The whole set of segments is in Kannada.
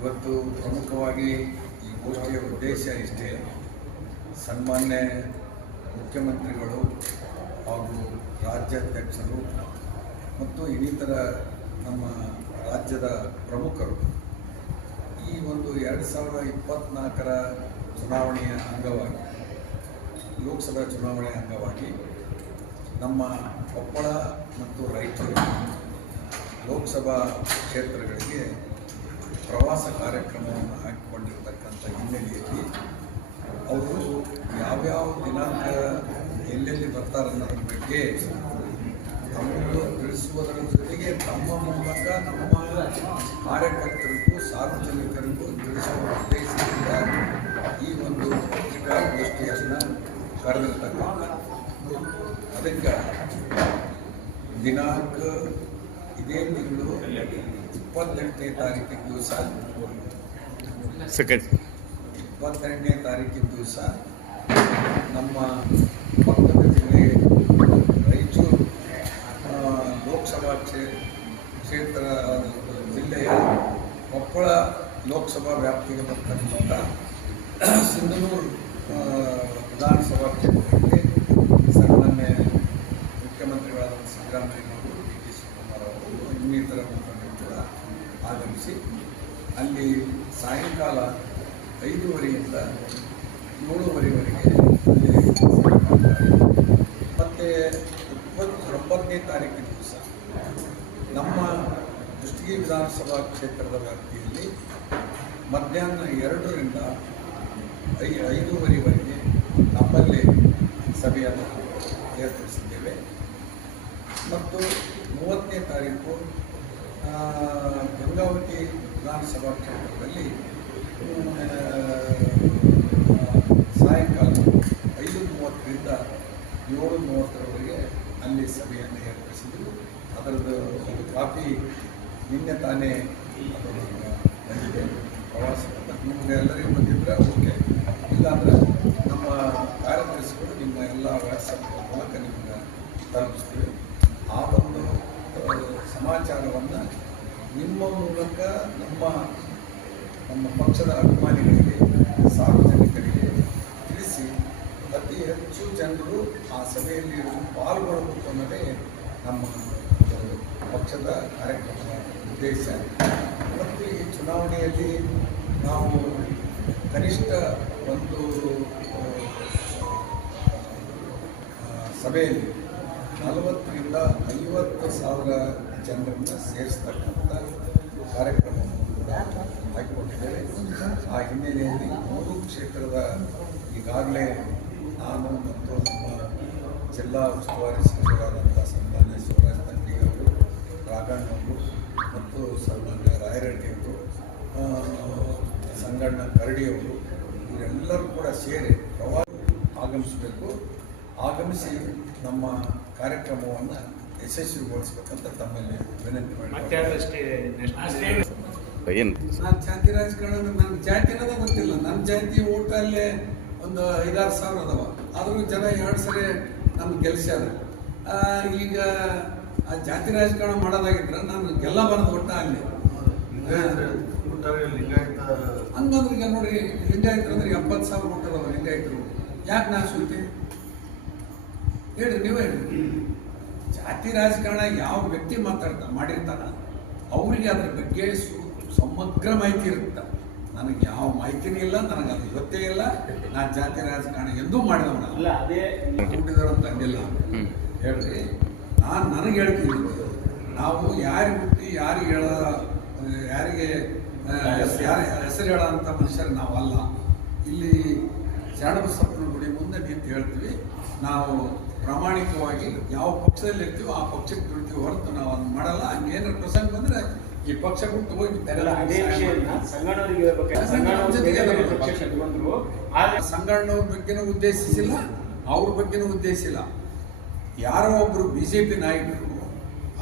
ಇವತ್ತು ಪ್ರಮುಖವಾಗಿ ಈ ಗೋಷ್ಠಿಯ ಉದ್ದೇಶ ಇಷ್ಟೇ. ಸನ್ಮಾನ್ಯ ಮುಖ್ಯಮಂತ್ರಿಗಳು ಹಾಗೂ ರಾಜ್ಯಾಧ್ಯಕ್ಷರು ಮತ್ತು ಇನ್ನಿತರ ನಮ್ಮ ರಾಜ್ಯದ ಪ್ರಮುಖರು. ಈ ಒಂದು ಎರಡು ಸಾವಿರದ ಇಪ್ಪತ್ತ್ನಾಲ್ಕರ ಚುನಾವಣೆಯ ಅಂಗವಾಗಿ, ಲೋಕಸಭಾ ಚುನಾವಣೆಯ ಅಂಗವಾಗಿ ನಮ್ಮ ಕೊಪ್ಪಳ ಮತ್ತು ರಾಯಚೂರು ಲೋಕಸಭಾ ಕ್ಷೇತ್ರಗಳಿಗೆ ಪ್ರವಾಸ ಕಾರ್ಯಕ್ರಮವನ್ನು ಹಾಕಿಕೊಂಡಿರ್ತಕ್ಕಂಥ ಹಿನ್ನೆಲೆಯಲ್ಲಿ ಅವರು ಯಾವ್ಯಾವ ದಿನಾಂಕ ಎಲ್ಲೆಲ್ಲಿ ಬರ್ತಾರೆ ಅನ್ನೋದ್ರ ಬಗ್ಗೆ ತಮ್ಮನ್ನು ತಿಳಿಸುವುದರ ಜೊತೆಗೆ ತಮ್ಮ ಮೂಲಕ ನಮ್ಮ ಕಾರ್ಯಕರ್ತರಿಗೂ, ಸಾರ್ವಜನಿಕರಿಗೂ ತಿಳಿಸುವ ಉದ್ದೇಶದಿಂದ ಈ ಒಂದು ಪತ್ರಿಕಾಗೋಷ್ಠಿಯನ್ನು ಕರೆದಿರ್ತಕ್ಕಂಥ. ಅದಕ್ಕೆ ದಿನಾಂಕ ಇದೇ ತಿಂಗಳು ಇಪ್ಪತ್ತೆಂಟನೇ ತಾರೀಕಿನ ದಿವಸ ಸೆಕೆಂಡ್ ಇಪ್ಪತ್ತೆರಡನೇ ತಾರೀಕಿನ ದಿವಸ ನಮ್ಮ ಪಕ್ಕದ ಜಿಲ್ಲೆ ರಾಯಚೂರು ಲೋಕಸಭಾ ಕ್ಷೇ ಕ್ಷೇತ್ರ ಜಿಲ್ಲೆಯ ಕೊಪ್ಪಳ ಲೋಕಸಭಾ ವ್ಯಾಪ್ತಿಗೆ ಬರ್ತಕ್ಕಂಥ ಸಿಂಧನೂರು ವಿಧಾನಸಭಾ ಕ್ಷೇತ್ರಕ್ಕೆ ಸನ್ಮಾನ್ಯ ಮುಖ್ಯಮಂತ್ರಿಗಳಾದ ಸಿದ್ದರಾಮಯ್ಯನವರು ಡಿ ಕೆ ಶಿವಕುಮಾರ್ ಅವರು ಇನ್ನಿತರ ಮುಖಂಡರು ಕೂಡ ಆಗಮಿಸಿ ಅಲ್ಲಿ ಸಾಯಂಕಾಲ ಐದೂವರೆಯಿಂದ ಏಳುವರೆವರೆಗೆ. ಮತ್ತು ಇಪ್ಪತ್ತೊಂಬತ್ತನೇ ತಾರೀಕಿನ ದಿವಸ ನಮ್ಮ ಕುಷ್ಟಗಿ ವಿಧಾನಸಭಾ ಕ್ಷೇತ್ರದ ವ್ಯಾಪ್ತಿಯಲ್ಲಿ ಮಧ್ಯಾಹ್ನ ಎರಡರಿಂದ ಐ, ಐದೂವರೆವರೆಗೆ ನಮ್ಮಲ್ಲಿ ಸಭೆಯನ್ನು ಏರ್ಪಡಿಸಿದ್ದೇವೆ ಮತ್ತು ಮೂವತ್ತನೇ ತಾರೀಕು ಗಂಗಾವತಿ ವಿಧಾನಸಭಾ ಕ್ಷೇತ್ರದಲ್ಲಿ ಸಾಯಂಕಾಲ ಐದು ಮೂವತ್ತರಿಂದ ಏಳು ಮೂವತ್ತರವರೆಗೆ ಅಲ್ಲಿ ಸಭೆಯನ್ನು ಏರ್ಪಡಿಸಿದ್ರು. ಅದರದ್ದು ಒಂದು ಕಾಪಿ ನಿನ್ನೆ ತಾನೇ ಬಂದಿದೆ. ಪ್ರವಾಸ ನಿಮಗೆ ಎಲ್ಲರಿಗೂ ಬಂದಿದ್ದರೆ ಓಕೆ. ಇಲ್ಲಾಂದರೆ ನಮ್ಮ ಕಾರ್ಯದರ್ಶಿಗಳು ನಿಮ್ಮ ಎಲ್ಲ ವಾಟ್ಸಪ್ ಮೂಲಕ ನಿಮಗೆ ತಲುಪಿಸ್ತೀವಿ. ಆ ಒಂದು ಸಮಾಚಾರವನ್ನು ನಿಮ್ಮ ಮೂಲಕ ನಮ್ಮ ನಮ್ಮ ಪಕ್ಷದ ಅಭಿಮಾನಿಗಳಿಗೆ, ಸಾರ್ವಜನಿಕರಿಗೆ ತಿಳಿಸಿ, ಅತಿ ಹೆಚ್ಚು ಜನರು ಆ ಸಭೆಯಲ್ಲಿ ಪಾಲ್ಗೊಳ್ಳಬೇಕು ಅನ್ನೋದೇ ನಮ್ಮ ಪಕ್ಷದ ಕಾರ್ಯಕ್ರಮದ ಉದ್ದೇಶ. ಮತ್ತು ಈ ಚುನಾವಣೆಯಲ್ಲಿ ನಾವು ಕನಿಷ್ಠ ಒಂದು ಸಭೆಯಲ್ಲಿ ನಲವತ್ತರಿಂದ ಐವತ್ತು ಸಾವಿರ ಜನರನ್ನು ಸೇರಿಸ್ತಕ್ಕಂಥ ಕಾರ್ಯಕ್ರಮವನ್ನು ಕೂಡ ಹಾಕಿಕೊಂಡಿದ್ದೇವೆ ಆ ಹಿನ್ನೆಲೆಯಲ್ಲಿ ಮೂರು ಕ್ಷೇತ್ರದ ಈಗಾಗಲೇ ನಾನು ಮತ್ತು ನಮ್ಮ ಜಿಲ್ಲಾ ಉಸ್ತುವಾರಿ ಸಚಿವರಾದಂಥ ಸನ್ಮಾನ್ಯ ಶಿವರಾಜ್ ತಂಡಿ ಅವರು ರಾಘಣ್ಣ ಅವರು ಮತ್ತು ಸನ್ಮಾನ್ಯ ರಾಯರೆಡ್ಡಿ ಅವರು ಆ, ಸಂಗಣ್ಣ ಕರಡಿಯವರು ಇವರೆಲ್ಲರೂ ಕೂಡ ಸೇರಿ ಪ್ರವಾಸ ಆಗಮಿಸಬೇಕು ಆಗಮಿಸಿ ನಮ್ಮ ಕಾರ್ಯಕ್ರಮವನ್ನು ಯಶಸ್ವಿಗೊಳಿಸ್ಬೇಕಂತ ತಮ್ಮಲ್ಲಿ ವಿನಂತಿ ಮಾಡಿ ಏನು? ನಾನು ಜಾತಿ ರಾಜಕಾರಣ ನನ್ನ ಜಾತಿ ಅನ್ನೋದೇ ಗೊತ್ತಿಲ್ಲ. ನನ್ನ ಜಾತಿ ಓಟ್ ಅಲ್ಲೇ ಒಂದು ಐದಾರು ಸಾವಿರ ಅದಾವ. ಆದರೂ ಜನ ಎರಡು ಸರಿ ನಮ್ಗೆ ಗೆಲ್ಸ್ಯಾರ. ಈಗ ಆ ಜಾತಿ ರಾಜಕಾರಣ ಮಾಡೋದಾಗಿದ್ರೆ ನಾನು ಗೆಲ್ಲಬಾರದು ಒಟ್ಟ ಅಲ್ಲಿ. ಹಂಗಂದ್ರೆ ಈಗ ನೋಡ್ರಿ ಲಿಂಗಾಯತರು ಅಂದ್ರೆ ಎಪ್ಪತ್ತು ಸಾವಿರ ಓಟ್ ಅದಾವ ಲಿಂಗಾಯತರು. ಯಾಕೆ ನಾನು ಸುದ್ದಿ ಹೇಳ್ರಿ ನೀವೇ ಹೇಳ್ರಿ. ಜಾತಿ ರಾಜಕಾರಣ ಯಾವ ವ್ಯಕ್ತಿ ಮಾತಾಡ್ತಾ ಮಾಡಿರ್ತಾನ ಅವರಿಗೆ ಅದ್ರ ಬಗ್ಗೆ ಸು- ಸಮಗ್ರ ಮಾಹಿತಿ ಇರುತ್ತೆ. ನನಗೆ ಯಾವ ಮಾಹಿತಿನೂ ಇಲ್ಲ ನನಗೆ ಅದು ಗೊತ್ತೇ ಇಲ್ಲ. ನಾನು ಜಾತಿ ರಾಜಕಾರಣ ಎಂದೂ ಮಾಡಿದವನ ಅಲ್ಲ ಅದೇ ಹುಟ್ಟಿದವರು ಹೇಳ್ರಿ ನಾನು ನನಗೆ ಹೇಳ್ತೀನಿ. ನಾವು ಯಾರಿಗೆ ಹುಟ್ಟಿ ಯಾರಿಗೆ ಹೇಳ ಯಾರಿಗೆ ಯಾರ ಹೆಸರು ಹೇಳೋ ಅಂತ ಮನುಷ್ಯರು ನಾವಲ್ಲ ಇಲ್ಲಿ ಶರಣಬಸಪ್ಪನ ಗುಡಿ ಮುಂದೆ ನಿಂತು ಹೇಳ್ತೀವಿ. ನಾವು ಪ್ರಾಮಾಣಿಕವಾಗಿ ಯಾವ ಪಕ್ಷದಲ್ಲಿ ಇರ್ತೀವೋ ಆ ಪಕ್ಷಕ್ಕೆ ಬಿಡ್ತೀವಿ ಹೊರತು ನಾವು ಅದನ್ನ ಮಾಡಲ್ಲ. ಹಂಗೇನಾರು ಪ್ರಸಂಗ ಬಂದ್ರೆ ಈ ಪಕ್ಷ ಬಿಟ್ಟು ಹೋಗಿ ಅದೇ ವಿಷಯನ ಸಂಗಣ್ಣವರಿಗೆ ಸಂಗಣ್ಣವ್ರ ಬಂದ್ರು. ಆದ್ರೆ ಬಗ್ಗೆನೂ ಉದ್ದೇಶಿಸಿಲ್ಲ ಅವ್ರ ಬಗ್ಗೆನೂ ಉದ್ದೇಶಿಲ್ಲ. ಯಾರೋ ಒಬ್ಬರು ಬಿ ಜೆ ಪಿ ನಾಯಕರು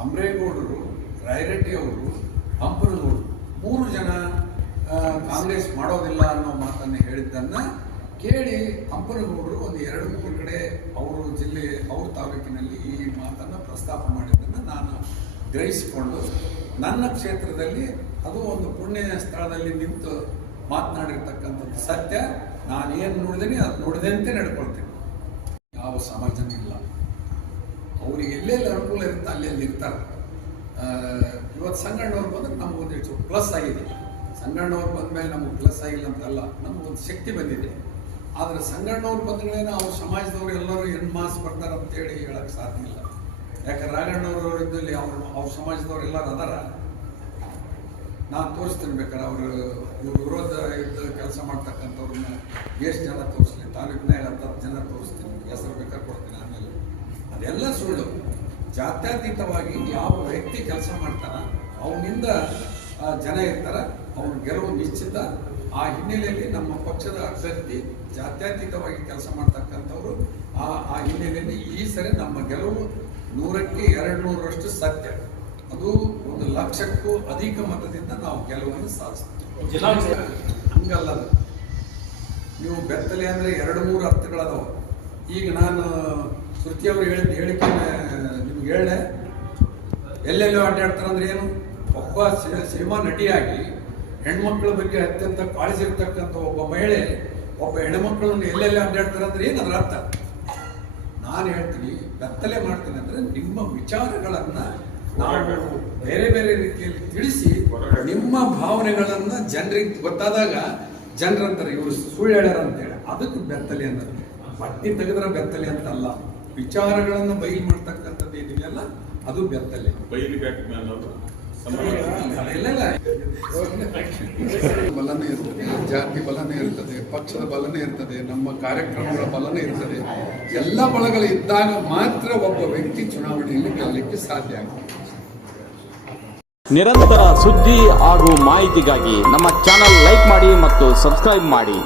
ಅಮ್ರೇಗೌಡರು ರಾಯರೆಡ್ಡಿ ಅವರು ಹಂಪನಗೌಡರು ಮೂರು ಜನ ಕಾಂಗ್ರೆಸ್ ಮಾಡೋದಿಲ್ಲ ಅನ್ನೋ ಮಾತನ್ನು ಹೇಳಿದ್ದನ್ನು ಕೇಳಿ ಹಂಪನಗೌಡರು ಒಂದು ಎರಡು ಮೂರು ಕಡೆ ಅವರು ಜಿಲ್ಲೆ ಅವ್ರ ತಾಲೂಕಿನಲ್ಲಿ ಈ ಮಾತನ್ನು ಪ್ರಸ್ತಾಪ ಮಾಡಿದ್ದನ್ನು ನಾನು ಗ್ರಹಿಸಿಕೊಂಡು ನನ್ನ ಕ್ಷೇತ್ರದಲ್ಲಿ ಅದು ಒಂದು ಪುಣ್ಯ ಸ್ಥಳದಲ್ಲಿ ನಿಂತು ಮಾತನಾಡಿರ್ತಕ್ಕಂಥದ್ದು ಸತ್ಯ. ನಾನು ಏನು ನೋಡಿದೀನಿ, ಅದು ನೋಡಿದಂತೆ ನಡ್ಕೊಳ್ತೀನಿ. ಯಾವ ಸಮಾಜನೂ ಇಲ್ಲ. ಅವ್ರಿಗೆ ಎಲ್ಲೆಲ್ಲಿ ಅನುಕೂಲ ಇರುತ್ತೆ ಅಲ್ಲೆಲ್ಲಿ ಅಲ್ಲಿ ಇರ್ತಾರೆ ಇವತ್ತು ಸಂಗಣ್ಣವ್ರು ಬಂದ್ರೆ ನಮಗೊಂದಿಷ್ಟು ಪ್ಲಸ್ ಆಗಿದೆ. ಸಂಗಣ್ಣವ್ರು ಬಂದ ಮೇಲೆ ನಮಗೆ ಪ್ಲಸ್ ಆಗಿಲ್ಲ ಅಂತಲ್ಲ ನಮಗೊಂದು ಶಕ್ತಿ ಬಂದಿದೆ. ಆದರೆ ಸಂಗಣ್ಣವ್ರು ಬಂದ್ಗಳೇನೋ ನಾವು ಸಮಾಜದವ್ರು ಎಲ್ಲರೂ ಹೆಣ್ಮಾಸ್ ಬರ್ತಾರೆ ಅಂತೇಳಿ ಹೇಳಕ್ಕೆ ಸಾಧ್ಯ ಇಲ್ಲ. ಯಾಕಂದ್ರೆ ರಾಘಣ್ಣವರು ಇದ್ದಲ್ಲಿ ಅವ್ರ ಅವ್ರ ಸಮಾಜದವ್ರು ಎಲ್ಲರೂ ಅದಾರ. ನಾನು ತೋರಿಸ್ತೀನಿ ಬೇಕಾದ್ರೆ ಅವರು ಇವ್ರ ವಿರೋಧ ಇದ್ದ ಕೆಲಸ ಮಾಡ್ತಕ್ಕಂಥವ್ರನ್ನ ಎಷ್ಟು ಜನ ತೋರಿಸ್ಲಿ ತಾಲೂಕಿನಾಗ ಹತ್ತು ಜನ ತೋರಿಸ್ತೀನಿ ಹೆಸರು ಬೇಕಾದ್ರೆ ಕೊಡ್ತೀನಿ ಆಮೇಲೆ. ಅದೆಲ್ಲ ಸುಳ್ಳು. ಜಾತ್ಯತೀತವಾಗಿ ಯಾವ ವ್ಯಕ್ತಿ ಕೆಲಸ ಮಾಡ್ತಾನ, ಅವನಿಂದ ಜನ ಇರ್ತಾರೆ, ಅವನ ಗೆಲುವು ನಿಶ್ಚಿತ. ಆ ಹಿನ್ನೆಲೆಯಲ್ಲಿ ನಮ್ಮ ಪಕ್ಷದ ಅಭ್ಯರ್ಥಿ ಜಾತ್ಯತೀತವಾಗಿ ಕೆಲಸ ಮಾಡ್ತಕ್ಕಂಥವ್ರು, ಆ ಆ ಹಿನ್ನೆಲೆಯಲ್ಲಿ ಈ ಸರಿ ನಮ್ಮ ಗೆಲುವು ನೂರಕ್ಕೆ ಎರಡು ನೂರರಷ್ಟು ಸತ್ಯ. ಅದು ಒಂದು ಲಕ್ಷಕ್ಕೂ ಅಧಿಕ ಮತದಿಂದ ನಾವು ಗೆಲುವನ್ನು ಸಾಧಿಸ್ತೀವಿ ಹಂಗಲ್ಲ. ನೀವು ಬೆತ್ತಲೆ ಅಂದರೆ ಎರಡು ಮೂರು ಅರ್ಥಗಳದಾವ. ಈಗ ನಾನು ಶ್ರುತಿ ಅವರು ಹೇಳಿದ ಹೇಳಿಕೆ ನಿಮ್ಗೆ ಹೇಳೆ ಎಲ್ಲೆಲ್ಲೋ ಅಡ್ಡಾಡ್ತಾರಂದ್ರೆ ಏನು? ಒಬ್ಬ ಸಿನಿಮಾ ನಟಿಯಾಗಿ ಹೆಣ್ಮಕ್ಳ ಬಗ್ಗೆ ಅತ್ಯಂತ ಕಾಳಜಿ ಇರ್ತಕ್ಕಂಥ ಒಬ್ಬ ಮಹಿಳೆ ಒಬ್ಬ ಹೆಣ್ಮಕ್ಳನ್ನು ಎಲ್ಲೆಲ್ಲಿ ಅಡ್ಡಾಡ್ತಾರೆ ಅಂದ್ರೆ ಏನು ಅದರ ಅರ್ಥ? ನಾನು ಹೇಳ್ತೀನಿ ಬೆತ್ತಲೆ ಮಾಡ್ತೀನಿ ಅಂದ್ರೆ ನಿಮ್ಮ ವಿಚಾರಗಳನ್ನ ನಾವು ಬೇರೆ ಬೇರೆ ರೀತಿಯಲ್ಲಿ ತಿಳಿಸಿ ನಿಮ್ಮ ಭಾವನೆಗಳನ್ನ ಜನರಿಗೆ ಗೊತ್ತಾದಾಗ ಜನರಂತಾರೆ ಇವರು ಸುಳ್ಳು ಹೇಳ್ಯಾರ ಅಂತೇಳಿ ಅದಕ್ಕೆ ಬೆತ್ತಲೆ ಅನ್ನೋದು. ಬಟ್ಟಿ ತೆಗೆದ್ರೆ ಬೆತ್ತಲೆ ಅಂತಲ್ಲ. ವಿಚಾರಗಳನ್ನು ಬಯಲು ಮಾಡ್ತಕ್ಕಂಥದ್ದು ಏನಿದೆಯಲ್ಲ ಅದು ಬೆತ್ತಲೆ. ಬಯಲು. ಬಲನೇ ಇರ್ತದೆ, ಜಾತಿ ಬಲನೇ ಇರ್ತದೆ, ಪಕ್ಷದ ಬಲನೇ ಇರ್ತದೆ, ನಮ್ಮ ಕಾರ್ಯಕ್ರಮಗಳ ಬಲನೇ ಇರ್ತದೆ. ಎಲ್ಲ ಬಲಗಳು ಇದ್ದಾಗ ಮಾತ್ರ ಒಬ್ಬ ವ್ಯಕ್ತಿ ಚುನಾವಣೆಯಲ್ಲಿ ಗೆಲ್ಲಲಿಕ್ಕೆ ಸಾಧ್ಯ ಆಗುತ್ತೆ ನಿರಂತರ ಸುದ್ದಿ ಹಾಗೂ ಮಾಹಿತಿಗಾಗಿ ನಮ್ಮ ಚಾನಲ್ ಲೈಕ್ ಮಾಡಿ ಮತ್ತು ಸಬ್ಸ್ಕ್ರೈಬ್ ಮಾಡಿ.